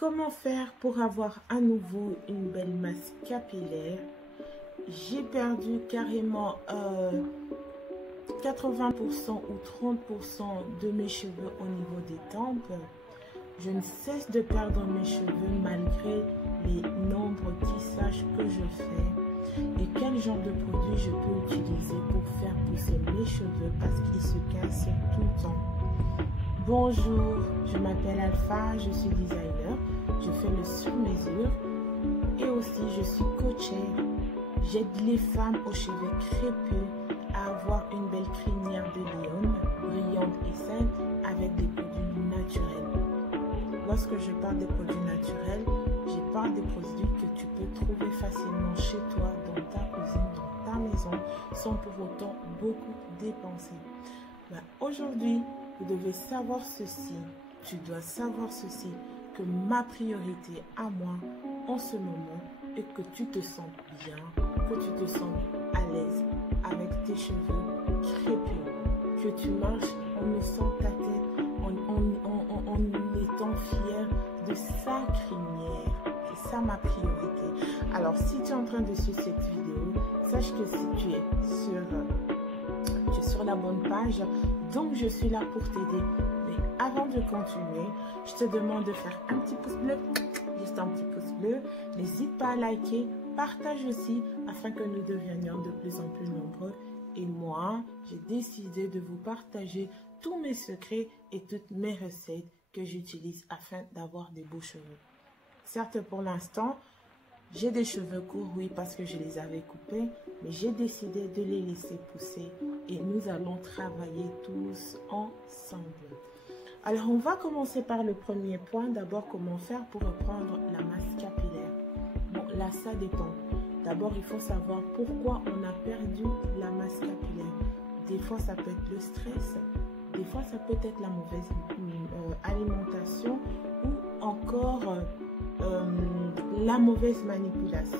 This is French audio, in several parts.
Comment faire pour avoir à nouveau une belle masse capillaire? J'ai perdu carrément 80% ou 30% de mes cheveux au niveau des tempes. Je ne cesse de perdre mes cheveux malgré les nombreux tissages que je fais. Et quel genre de produit je peux utiliser pour faire pousser mes cheveux parce qu'ils se cassent tout le temps? Bonjour, je m'appelle Alpha, je suis designer, je fais le sur-mesure et aussi je suis coachère. J'aide les femmes aux cheveux crépus à avoir une belle crinière de lion, brillante et saine avec des produits naturels. Lorsque je parle des produits naturels, je parle des produits que tu peux trouver facilement chez toi, dans ta cuisine, dans ta maison, sans pour autant beaucoup dépenser. Aujourd'hui, vous devez savoir ceci, tu dois savoir ceci, que ma priorité à moi en ce moment est que tu te sens bien, que tu te sens à l'aise avec tes cheveux crépus, que tu marches en laissant ta tête, en étant fier de sa crinière. C'est ça ma priorité. Alors si tu es en train de suivre cette vidéo, sache que si tu es sur la bonne page, donc je suis là pour t'aider. Mais avant de continuer, je te demande de faire un petit pouce bleu, juste un petit pouce bleu. N'hésite pas à liker, partage aussi afin que nous devenions de plus en plus nombreux. Et moi, j'ai décidé de vous partager tous mes secrets et toutes mes recettes que j'utilise afin d'avoir des beaux cheveux. Certes, pour l'instant, j'ai des cheveux courts, oui, parce que je les avais coupés, mais j'ai décidé de les laisser pousser et nous allons travailler tous ensemble. Alors, on va commencer par le premier point. D'abord, comment faire pour reprendre la masse capillaire? Bon, là, ça dépend. D'abord, il faut savoir pourquoi on a perdu la masse capillaire. Des fois, ça peut être le stress. Des fois, ça peut être la mauvaise alimentation ou encore la mauvaise manipulation.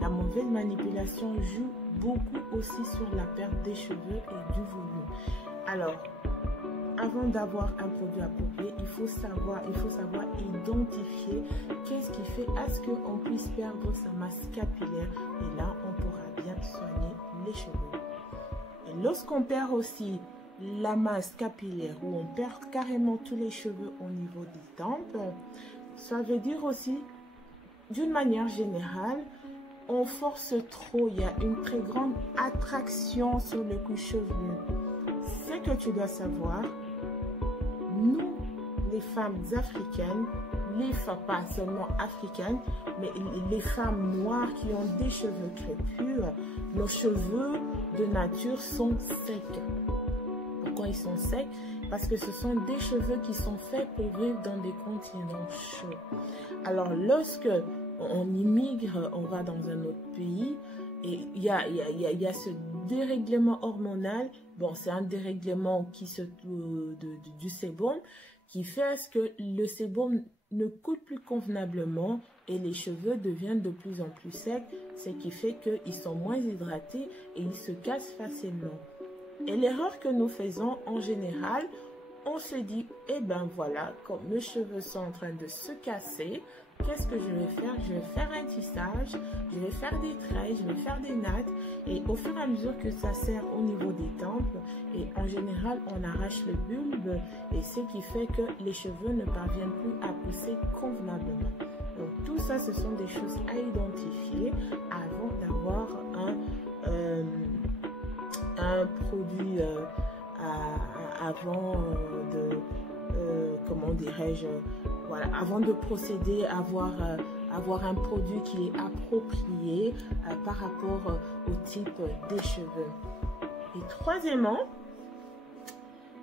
La mauvaise manipulation joue beaucoup aussi sur la perte des cheveux et du volume. Alors, avant d'avoir un produit approprié, il faut savoir identifier qu'est-ce qui fait à ce qu'on puisse perdre sa masse capillaire. Et là, on pourra bien soigner les cheveux. Et lorsqu'on perd aussi la masse capillaire, où on perd carrément tous les cheveux au niveau des tempes, ça veut dire aussi, d'une manière générale, on force trop. Il y a une très grande attraction sur le cuir chevelu. Ce que tu dois savoir, nous, les femmes africaines, les femmes, pas seulement africaines, mais les femmes noires qui ont des cheveux crépus, nos cheveux de nature sont secs. Pourquoi ils sont secs? Parce que ce sont des cheveux qui sont faits pour vivre dans des continents chauds. Alors, lorsque on immigre, on va dans un autre pays, et il y a ce dérèglement hormonal. Bon, c'est un dérèglement du sébum qui fait à ce que le sébum ne coule plus convenablement et les cheveux deviennent de plus en plus secs, ce qui fait qu'ils sont moins hydratés et ils se cassent facilement. Et l'erreur que nous faisons en général, on se dit, eh ben voilà, comme mes cheveux sont en train de se casser, qu'est-ce que je vais faire? Je vais faire un tissage, je vais faire des traits, je vais faire des nattes. Et au fur et à mesure que ça serre au niveau des tempes, et en général, on arrache le bulbe, et ce qui fait que les cheveux ne parviennent plus à pousser convenablement. Donc tout ça, ce sont des choses à identifier avant d'avoir un produit comment dirais-je, voilà, avant de procéder à avoir un produit qui est approprié par rapport au type des cheveux. Et troisièmement,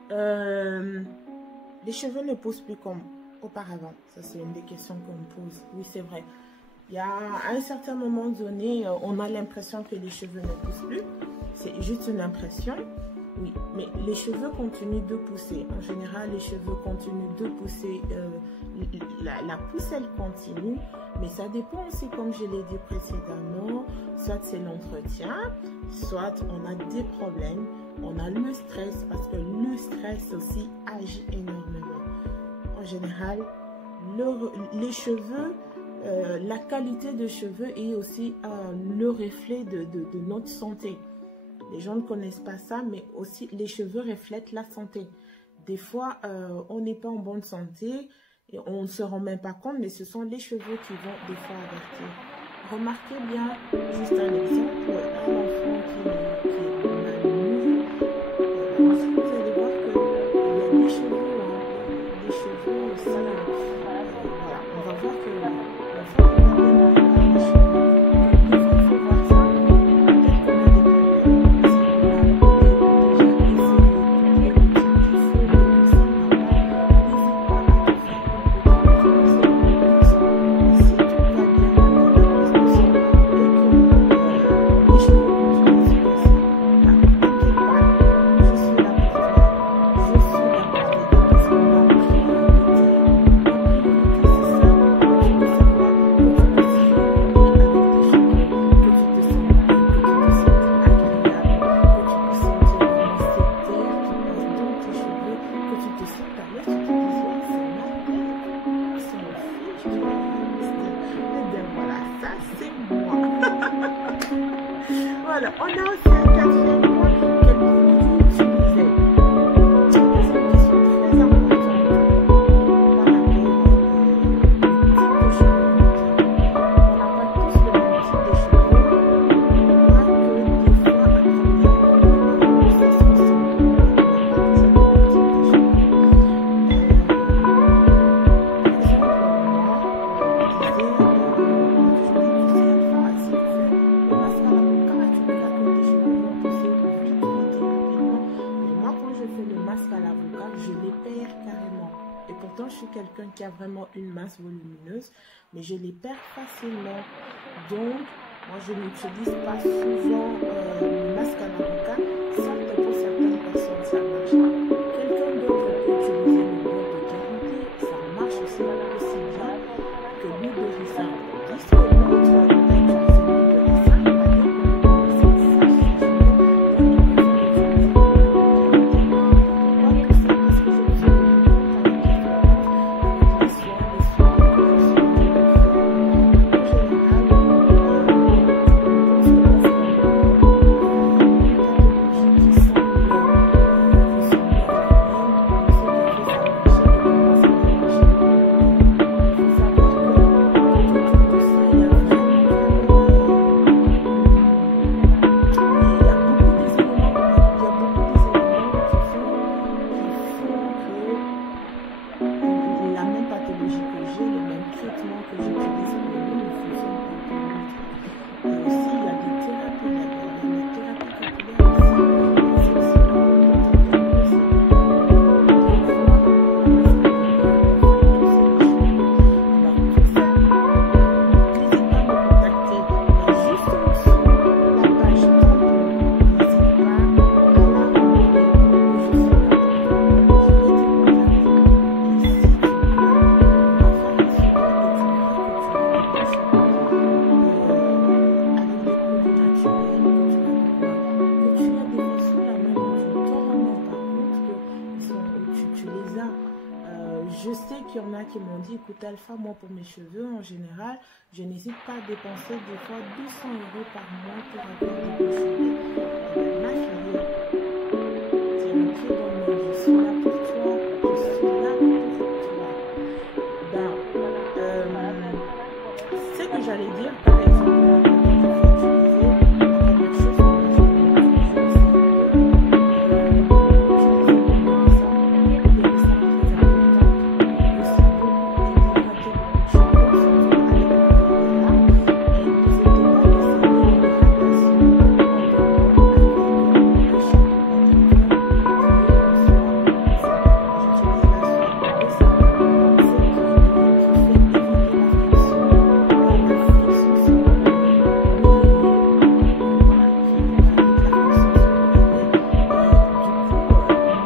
les cheveux ne poussent plus comme auparavant. Ça, c'est une des questions qu'on me pose. Oui, c'est vrai. Il y a à un certain moment donné, on a l'impression que les cheveux ne poussent plus. C'est juste une impression. Oui, mais les cheveux continuent de pousser. En général, les cheveux continuent de pousser. La pousse, elle continue. Mais ça dépend aussi, comme je l'ai dit précédemment, soit c'est l'entretien, soit on a des problèmes. On a le stress, parce que le stress aussi agit énormément. En général, les cheveux, la qualité de cheveux est aussi le reflet de notre santé. Les gens ne connaissent pas ça, mais aussi les cheveux reflètent la santé. Des fois, on n'est pas en bonne santé et on ne se rend même pas compte, mais ce sont les cheveux qui vont des fois avertir. Remarquez bien, juste un exemple, un enfant qui est mal nourri, vous allez voir qu'il y a des cheveux, des cheveux salades. Voilà, on va voir que l'enfant n'a pas des cheveux. Il faut voir ça. Peut-être qu'on a des problèmes. Si on a déjà essayé les routines qu'il faut et que ça ne va pas, n'hésite pas à te faire une petite prise. Si tout va bien dans la position et que les cheveux continuent à se passer, t'inquiète pas, je suis là pour toi. Je suis là pour t'aider parce que ma priorité, c'est ça. Tu peux savoir que tu te sens bien avec tes cheveux, que tu te sens bien, que tu te sens agréable, que tu peux sentir le nécessaire qui passe dans tes cheveux, que tu te sens à l'aise, tu te dis, ouais, c'est ma tête, c'est mon fils, tu vois, et bien voilà, ça c'est moi. Voilà, on a aussi un quatrième point, quel produit utiliser. C'est une question très importante par rapport au type de cheveux qu'on a. On n'a pas tous le même type de cheveux, quoique des fois à première vue, ça se ressemble. On n'a pas tous le même type de cheveux. Par exemple, moi, on disait, je dis, tu sais, Alpha, si tu fais le mascara Boca, tu verras que tes cheveux vont pousser vite et rapidement. Mais moi, quand je fais le masque à l'avocat, je les perds carrément. Et pourtant, je suis quelqu'un qui a vraiment une masse volumineuse, mais je les perds facilement. Donc, moi, je n'utilise pas souvent le masque à l'avocat, sauf que pour certaines personnes, ça marche. Quelqu'un d'autre peut utiliser le beurre de karité, ça marche aussi bien que l'huile de ricin. Tandis que l'autre va utiliser l'huile de ricin, il va dire que l'huile de ricin, ça suffit. Donc, il préfère utiliser le beurre de karité. Pourquoi tout ça? Parce que j'ai besoin de beaucoup avec les soins que je suis en train de faire. En général, on pense que parce qu'on a une pathologie qui semble ressembler à la mienne, on sait qu'il faut s'arranger et commencer à marcher. Il faut savoir que autour de ça, il y a vraiment, il y a beaucoup des éléments qui font que la même pathologie que j'ai, le même traitement que j'utilise pour lui ne fonctionne pas pour l'autre. Et aussi, il y a des thérapies, il y a les thérapies capillaires aussi. Et c'est aussi important de diagnostiquer pour voir encore la masse capillaire, pour faire pousser les cheveux. Alors, tout ça, n'hésite pas à me contacter. Il y a juste en dessous la page tampon. N'hésite pas à la remplir. Je suis là pour toi. Je vais te contacter. Et si tu veux, on va faire un suivi et tu verras que tu auras des bons cheveux avec des produits naturels que tu as des fois sous la main, dont tu ne t'en rends même pas compte que tu les as. Je sais qu'il y en a qui m'ont dit, écoute Alpha, moi pour mes cheveux en général, je n'hésite pas à dépenser des fois 200 € par mois pour avoir des beaux cheveux. Eh bien, ma chérie, c'est un pied dans le nez. Je suis là pour toi. Je suis là pour toi. Ben, ce que j'allais dire, par exemple, la produit qu'il faut utiliser, la première chose que moi je recommande toujours, c'est utiliser l'huile de ricin. L'huile de ricin est très importante. Aussi beaucoup hydrater beaucoup de cheveux, surtout avec l'aloe vera. Et n'hésitez pas à essayer l'hydratation en dormant avec un shampoo protecteur et qui est en soie de sapin. Moi, j'utilise la soie de sapin, celle qui fait éviter la friction sur l'oreiller. Voilà, qui évite la friction sur l'oreiller. Et du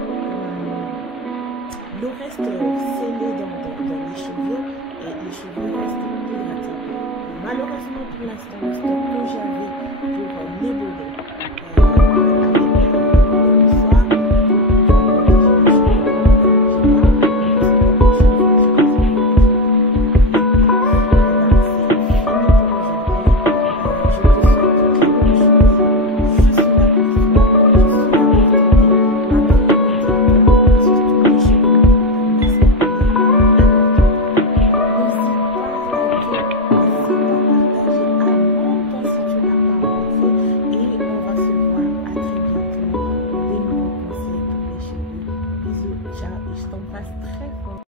coup, l'eau reste scellée dans les cheveux et les cheveux restent hydratés. Malheureusement, pour l'instant,